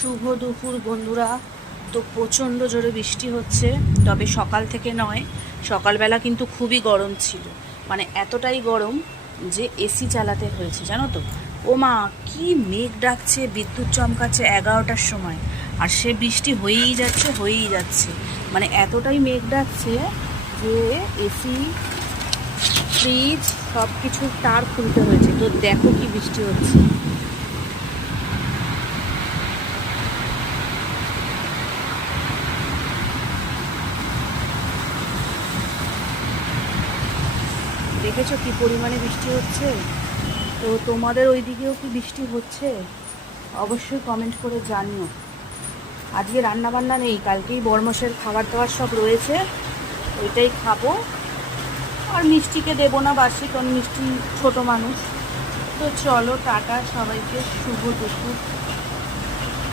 শুভ দুপুর বন্ধুরা। তো প্রচণ্ড জোরে বৃষ্টি হচ্ছে, তবে সকাল থেকে নয়। সকালবেলা কিন্তু খুবই গরম ছিল, মানে এতটাই গরম যে এসি চালাতে হয়েছে, জানো তো। ও মা, কি মেঘ ডাকছে, বিদ্যুৎ চমকাচ্ছে 11টার সময়, আর সে বৃষ্টি হয়েই যাচ্ছে। মানে এতটাই মেঘ ডাকছে যে এসি, ফ্রিজ সব কিছুর তার খুলতে হয়েছে। তো দেখো কি বৃষ্টি হচ্ছে। দেখেছো কি পরিমাণে বৃষ্টি হচ্ছে। তো তোমাদের ওই দিকেও কি বৃষ্টি হচ্ছে? অবশ্যই কমেন্ট করে জানিও। আজকে রান্না বান্না নেই, কালকেই বড়মশের খাবার দাবার সব রয়েছে, ওইটাই খাবো। আর মিষ্টিকে দেবো না বাসি, কারণ মিষ্টি ছোট মানুষ। তো চলো টাটা সবাইকে, শুভ দুপুর।